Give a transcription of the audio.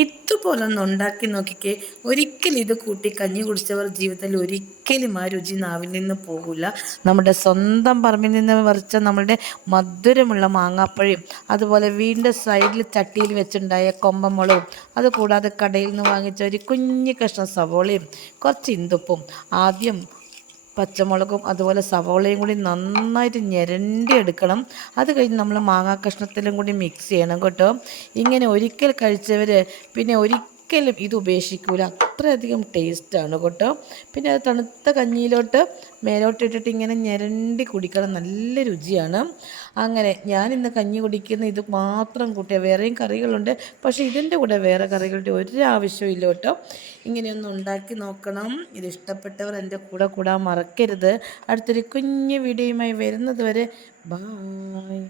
ഇതുപോലെ ഒന്ന് ഉണ്ടാക്കി നോക്കിക്കേ. ഒരിക്കലും ഇത് കൂട്ടി കഞ്ഞി കുടിച്ചവർ ജീവിതത്തിൽ ഒരിക്കലും ആ രുചി നാവിൽ നിന്ന് പോകില്ല. നമ്മുടെ സ്വന്തം പറമ്പിൽ നിന്ന് പറിച്ച നമ്മുടെ മധുരമുള്ള മാങ്ങാപ്പഴയും അതുപോലെ വീടിൻ്റെ സൈഡിൽ ചട്ടിയിൽ വെച്ചുണ്ടായ കൊമ്പമുളകും അതുകൂടാതെ കടയിൽ നിന്ന് വാങ്ങിച്ച ഒരു കുഞ്ഞു കഷ്ണം സവോളയും കുറച്ച് ഇന്തുപ്പും ആദ്യം പച്ചമുളകും അതുപോലെ സവോളയും കൂടി നന്നായിട്ട് ഞെരണ്ടി എടുക്കണം. അത് കഴിഞ്ഞ് നമ്മൾ മാങ്ങാ കഷ്ണത്തിലും കൂടി മിക്സ് ചെയ്യണം കേട്ടോ. ഇങ്ങനെ ഒരിക്കൽ കഴിച്ചവർ പിന്നെ ഒരിക്കലും ഇത് ഉപേക്ഷിക്കൂല. അത്രയധികം ടേസ്റ്റാണ് കേട്ടോ. പിന്നെ അത് തണുത്ത കഞ്ഞിയിലോട്ട് മേലോട്ടിട്ടിട്ട് ഇങ്ങനെ ഞെരണ്ടി കുടിക്കണം, നല്ല രുചിയാണ്. അങ്ങനെ ഞാനിന്ന് കഞ്ഞി കുടിക്കുന്ന ഇത് മാത്രം കൂട്ടിയ, വേറെയും കറികളുണ്ട്, പക്ഷേ ഇതിൻ്റെ കൂടെ വേറെ കറികളുടെ ഒരു ആവശ്യവും ഇല്ല കേട്ടോ. ഇങ്ങനെയൊന്ന് ഉണ്ടാക്കി നോക്കണം. ഇത് ഇഷ്ടപ്പെട്ടവർ എൻ്റെ കൂടെ കൂടാൻ മറക്കരുത്. അടുത്തൊരു കുഞ്ഞു വീഡിയോയുമായി വരുന്നത് വരെ ബായ്.